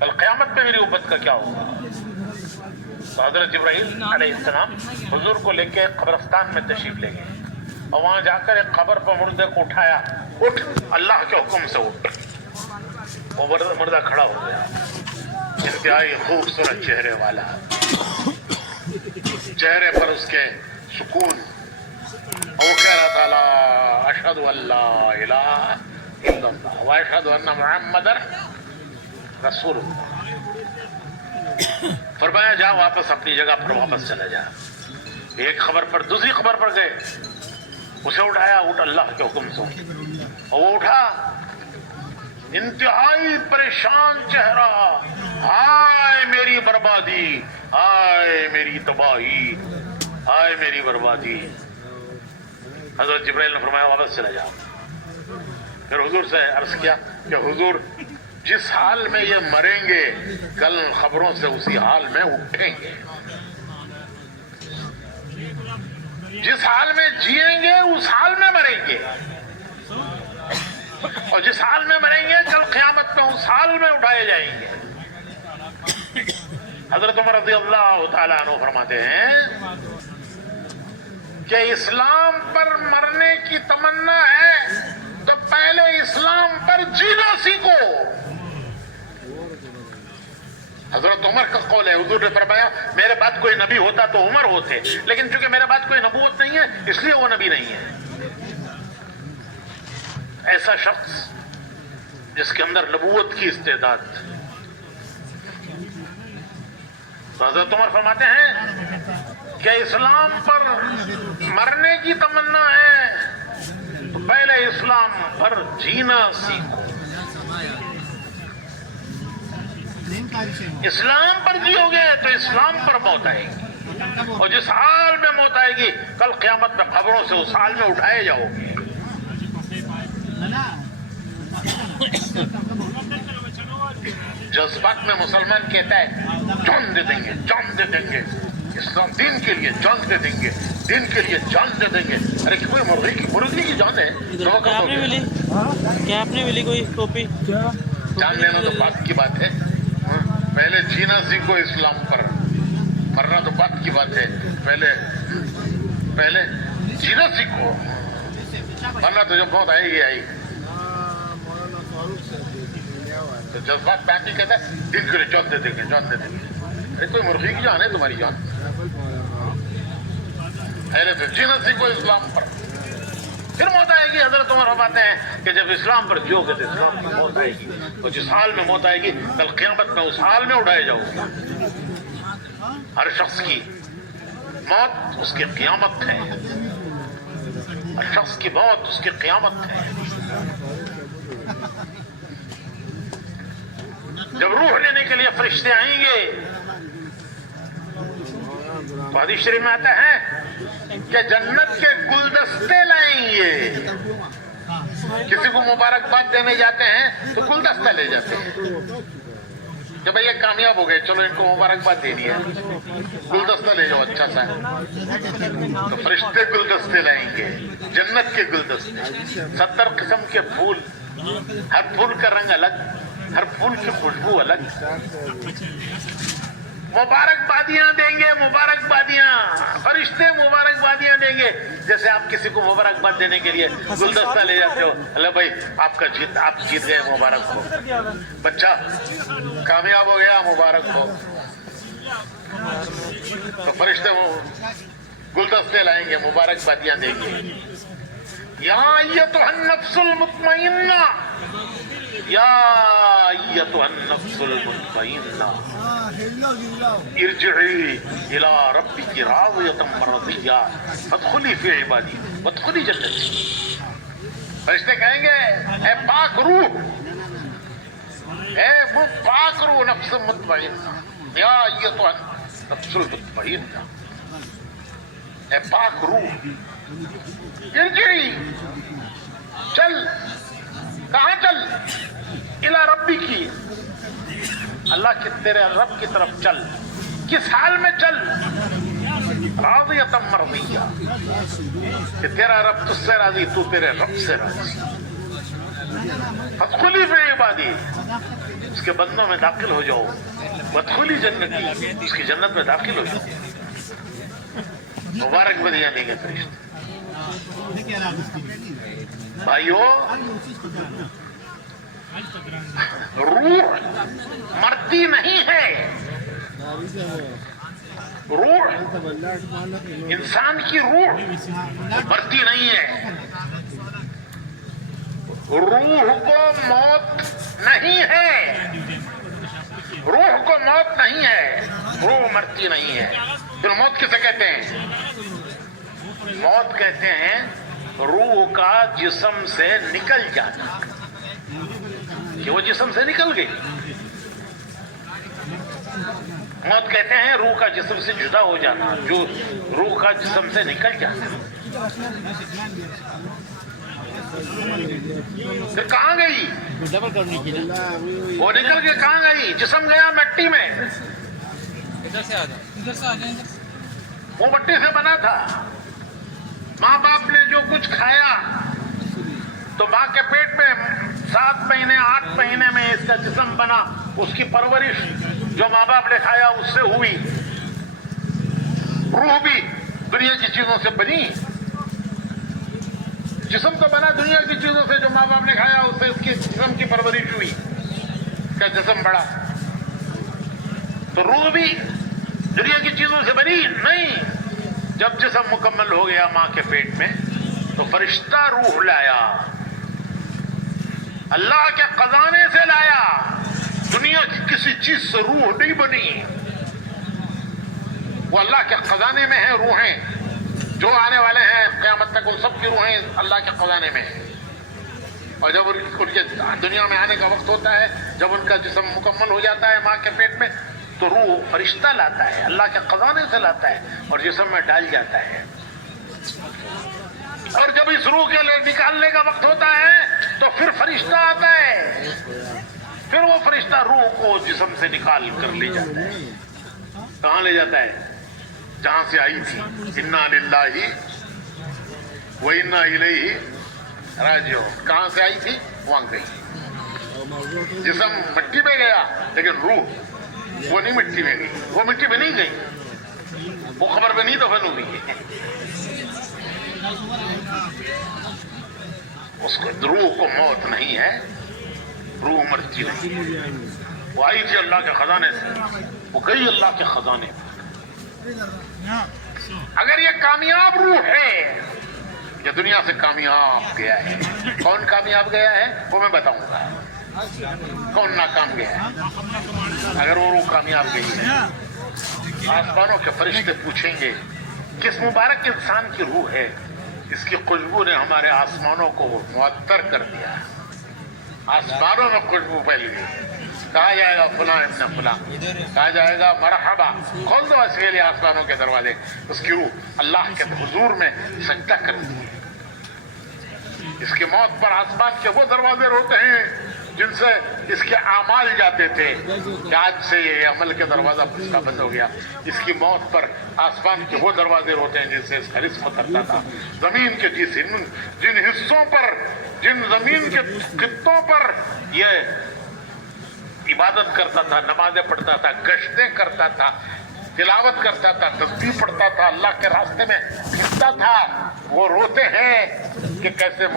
کل قیامت میں میری امت کا کیا ہوگا؟ تو حضرت جبرائیل علیہ السلام حضور کو لے کے قبرستان میں تشریف لے گئے اور وہاں جا کر ایک قبر پر مردے کو اٹھایا. اٹھ، اللہ کے حکم سے اٹھ. وہ مردہ کھڑا ہو گیا، انتہائی خوبصورت چہرے والا، چہرے پر اس کے سکون. وہ کہہ رہا تھا لا اشہد ان لا الہ الا اللہ و اشہد ان محمد رسول اللہ. فرمایا جا واپس اپنی جگہ پر واپس چلا جا. ایک خبر پر دوسری خبر پر گئے، اسے اٹھایا، اٹھ اللہ کے حکم سے. اور وہ اٹھا، انتہائی پریشان چہرہ، ہائے میری بربادی، ہائے میری تباہی، ہائے میری بربادی. حضرت جبرائیل نے فرمایا واپس چلا جا. پھر حضور سے عرض کیا کہ حضور جس حال میں یہ مریں گے کل خبروں سے اسی حال میں اٹھیں گے، جس حال میں جیئیں گے اس حال میں مریں گے، اور جس حال میں مریں گے کل قیامت میں اس حال میں اٹھائے جائیں گے. حضرت عمر رضی اللہ تعالیٰ عنہ فرماتے ہیں کہ اسلام پر مرنے کی تمنا ہے تو پہلے اسلام پر جینا سیکھو. حضرت عمر کا قول ہے، حضور نے فرمایا میرے بعد کوئی نبی ہوتا تو عمر ہوتے، لیکن چونکہ میرے بعد کوئی نبوت نہیں ہے اس لیے وہ نبی نہیں ہے. ایسا شخص جس کے اندر نبوت کی استعداد. تو حضرت عمر فرماتے ہیں کہ اسلام پر مرنے کی تمنا ہے تو پہلے اسلام پر جینا سیکھو. اسلام پر جیو گے تو اسلام پر موت آئے گی، اور جس حال میں موت آئے گی کل قیامت میں خبروں سے اس حال میں اٹھائے جاؤ گے. جذبات میں مسلمان کہتا ہے جان دے دیں گے، جان دے دیں گے، اسلام دین کے لیے جان دے دیں گے، دین کے لیے جان دے دیں گے. ارے کوئی مرغی کی جان ہے، کیا آپ نے ملی کوئی ٹوپی؟ جان لینا تو بات کی بات ہے، پہلے جینا سیکھو اسلام پر، مرنا تو بات کی بات ہے. پہلے جینا سیکھو، ورنہ تو جب موت آئے گی آئے گی. تو جذبات باقی کہتا ہے دین کے لیے جان دے دیں گے، جان دے دیں گے. ارے کوئی مرغی کی جان ہے تمہاری جان؟ پہلے تو جینا سیکھو اسلام پر، پھر موت آئے گی. حضرت عمر فرماتے ہیں کہ جب اسلام پر جیو گے تو اسلام پر موت آئے گی، اور جس حال میں موت آئے گی کل قیامت میں اس حال میں اٹھائے جاؤ گے. ہر شخص کی موت اس کی قیامت ہے، ہر شخص کی موت اس کی قیامت ہے. جب روح لینے کے لیے فرشتے آئیں گے تو حدیث شریف میں آتا ہے کہ جنت کے گلدستے لائیں گے. کسی کو مبارکباد دینے جاتے ہیں تو گلدستہ لے جاتے ہیں کہ بھئی یہ کامیاب ہو گئے، چلو ان کو مبارکباد دینی ہے، گلدستہ لے جاؤ اچھا سا. تو فرشتے گلدستے لائیں گے، جنت کے گلدستے، 70 قسم کے پھول، ہر پھول کا رنگ الگ، ہر پھول کی خوشبو الگ. مبارکبادیاں دیں گے، مبارکبادیاں، فرشتے مبارکبادیاں دیں گے. جیسے آپ کسی کو مبارکباد دینے کے لیے گلدستہ لے جاتے ہو، اللہ بھائی آپ جیت گئے، مبارک ہو، بچہ کامیاب ہو گیا، مبارک ہو. تو فرشتے گلدستے لائیں گے، مبارکبادیاں دیں گے. یا ایتھا النفس المطمئنہ، یا ایتھا النفس المطمئنہ ارجعی الی ربک راضیۃ مرضیہ فادخلی فی عبادی وادخلی جنتی. فرشتے کہیں گے اے پاک روح، اے وہ پاک روح نفس مطمئنہ، یا ایتھا النفس المطمئنہ، اے پاک روح ارجعی، چل. کہاں چل؟ الی ربی کی، اللہ کے تیرے رب کی طرف چل. کس حال میں چل؟ راضیۃ مرضیہ، کہ تیرا رب تجھ سے راضی، تو تیرے رب سے راضی. فادخلی فی عبادی، اس کے بندوں میں داخل ہو جاؤ. وادخلی جنتی, اس کی جنت میں داخل ہو جاؤ. مبارک بدیاں دیں گے فرشتے. بھائیو, روح مرتی نہیں ہے. روح, انسان کی روح مرتی نہیں ہے. روح کو موت نہیں ہے. روح کو موت نہیں ہے. روح مرتی نہیں ہے. پھر موت کسے کہتے ہیں؟ موت کہتے ہیں روح کا جسم سے نکل جانا, کہ وہ جسم سے نکل گئی. موت کہتے ہیں روح کا جسم سے جدا ہو جانا, جو روح کا جسم سے نکل جانا. پھر کہاں گئی وہ؟ نکل کے کہاں گئی؟ جسم گیا مٹی میں. وہ مٹی سے بنا تھا. ماں باپ نے جو کچھ کھایا تو ماں کے پیٹ میں 7 مہینے 8 مہینے میں اس کا جسم بنا. اس کی پرورش جو ماں باپ نے کھایا اس سے ہوئی. روح بھی دنیا کی چیزوں سے بنی. جسم تو بنا دنیا کی چیزوں سے, جو ماں باپ نے کھایا اس سے اس کی جسم کی پرورش ہوئی, کا جسم بڑا. تو روح بھی دنیا کی چیزوں سے بنی نہیں. جب جسم مکمل ہو گیا ماں کے پیٹ میں تو فرشتہ روح لایا, اللہ کے خزانے سے لایا. دنیا کی کسی چیز سے روح نہیں بنی. وہ اللہ کے خزانے میں ہیں روحیں. جو آنے والے ہیں قیامت تک ان سب کی روحیں اللہ کے خزانے میں ہیں. اور جب ان کے دنیا میں آنے کا وقت ہوتا ہے, جب ان کا جسم مکمل ہو جاتا ہے ماں کے پیٹ میں, تو روح فرشتہ لاتا ہے, اللہ کے خزانے سے لاتا ہے اور جسم میں ڈال جاتا ہے. اور جب اس روح کے نکالنے کا وقت ہوتا ہے تو پھر فرشتہ آتا ہے. پھر وہ فرشتہ روح کو جسم سے نکال کر لے جاتا ہے. کہاں لے جاتا ہے؟ جہاں سے آئی تھی. انا للہ و انا الیہ راجعون. کہاں سے آئی تھی وہاں گئی. جسم مٹی میں گیا لیکن روح وہ نہیں مٹی میں گئی. وہ مٹی میں نہیں گئی, وہ خبر میں نہیں دفن ہوئی. اس کو روح کو موت نہیں ہے, روح مرتی نہیں. وہ آئی تھی اللہ کے خزانے سے, وہ گئی اللہ کے خزانے. اگر یہ کامیاب روح ہے, یہ دنیا سے کامیاب گیا ہے. کون کامیاب گیا ہے وہ میں بتاؤں گا. کون ناکام گیا ہے؟ اگر وہ روح کامیاب گئی ہے, آسمانوں کے فرشتے پوچھیں گے کس مبارک انسان کی روح ہے, اس کی خوشبو نے ہمارے آسمانوں کو معطر کر دیا. آسمانوں میں خوشبو پھیل گئی. کہا جائے گا فلاں ابن فلاں, کہا جائے گا مرحبا, کھول دو اس کے لیے آسمانوں کے دروازے. اس کی روح اللہ کے حضور میں سجدہ کرتی ہے. اس کی موت پر آسمان کے وہ دروازے روتے ہیں جن سے اس کے اعمال جاتے تھے, کہ آج سے یہ عمل کے دروازہ اس کا بند ہو گیا. اس کی موت پر آسمان کے وہ دروازے روتے ہیں جن سے اس کا رزق اترتا تھا. زمین کے جن حصوں پر, جن زمین کے خطوں پر یہ عبادت کرتا تھا, نمازیں پڑھتا تھا, گشتیں کرتا تھا, تلاوت کرتا تھا, تسبیح پڑھتا تھا, اللہ کے راستے میں پھرتا تھا, وہ روتے ہیں کہ کیسا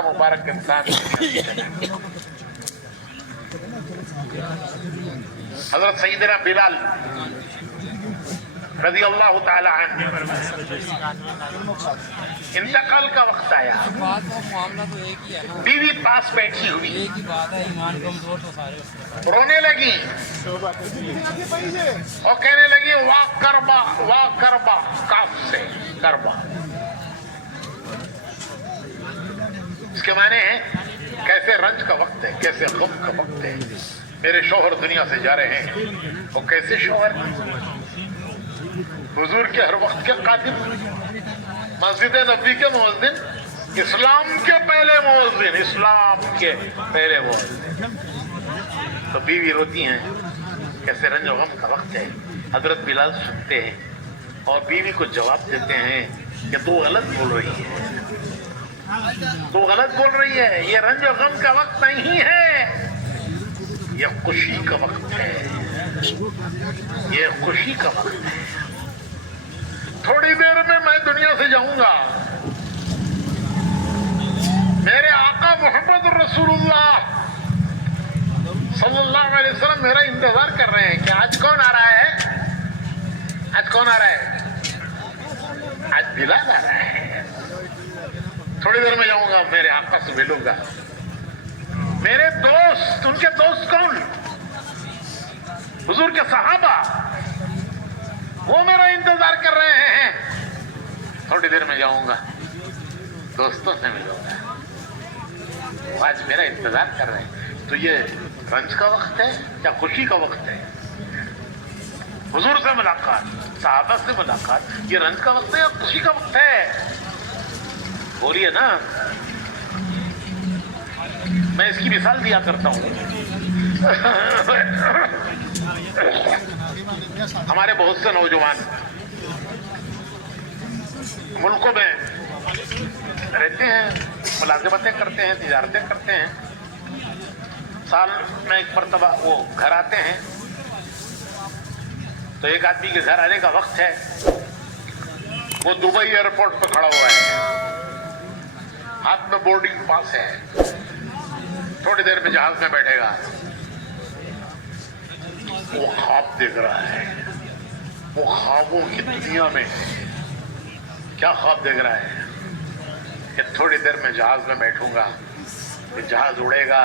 مبارک انسان. حضرت سیدنا بلال رضی اللہ تعالی عنہ, انتقال کا وقت آیا. بیوی پاس بیٹھی ہوئی رونے لگی اور کہنے لگی واہ کربا, کاف سے کربا. اس کے معنی ہے کیسے رنج کا وقت ہے, کیسے غم کا وقت ہے. میرے شوہر دنیا سے جا رہے ہیں. اور کیسے شوہر؟ حضور کے ہر وقت کے قاتل, مسجد نبوی کے مؤذن, اسلام کے پہلے مؤذن, اسلام کے پہلے مؤذن. تو بیوی روتی ہیں, کیسے رنج و غم کا وقت ہے. حضرت بلال سنتے ہیں اور بیوی کو جواب دیتے ہیں کہ تو غلط بول رہی ہے, تو غلط بول رہی ہے, یہ رنج و غم کا وقت نہیں ہے. یہ خوشی کا وقت ہے، یہ خوشی کا وقت ہے. تھوڑی دیر میں دنیا سے جاؤں گا. میرے آقا محمد رسول اللہ صلی اللہ علیہ وسلم میرا انتظار کر رہے ہیں کہ آج کون آ رہا ہے، آج کون آ رہا ہے، آج بلال آ رہا ہے. تھوڑی دیر میں جاؤں گا، میرے آقا سے ملوں گا. میرے دوست، ان کے دوست کون؟ حضور کے صحابہ، وہ میرا انتظار کر رہے ہیں. تھوڑی دیر میں جاؤں گا، دوستوں سے ملوں گا، آج میرا انتظار کر رہے ہیں. تو یہ رنج کا وقت ہے یا خوشی کا وقت ہے؟ حضور سے ملاقات، صحابہ سے ملاقات، یہ رنج کا وقت ہے یا خوشی کا وقت ہے؟ بولیے نا. میں اس کی مثال دیا کرتا ہوں. ہمارے بہت سے نوجوان ملکوں میں رہتے ہیں، ملازمتیں کرتے ہیں، تجارتیں کرتے ہیں. سال میں ایک مرتبہ وہ گھر آتے ہیں تو ایک آدمی کے گھر آنے کا وقت ہے. وہ دبئی ایئرپورٹ پہ کھڑا ہوا ہے، ہاتھ میں بورڈنگ پاس ہے، تھوڑی دیر میں جہاز میں بیٹھے گا. وہ خواب دیکھ رہا ہے، وہ خوابوں کی دنیا میں کیا خواب دیکھ رہا ہے کہ تھوڑی دیر میں جہاز میں بیٹھوں گا، جہاز اڑے گا.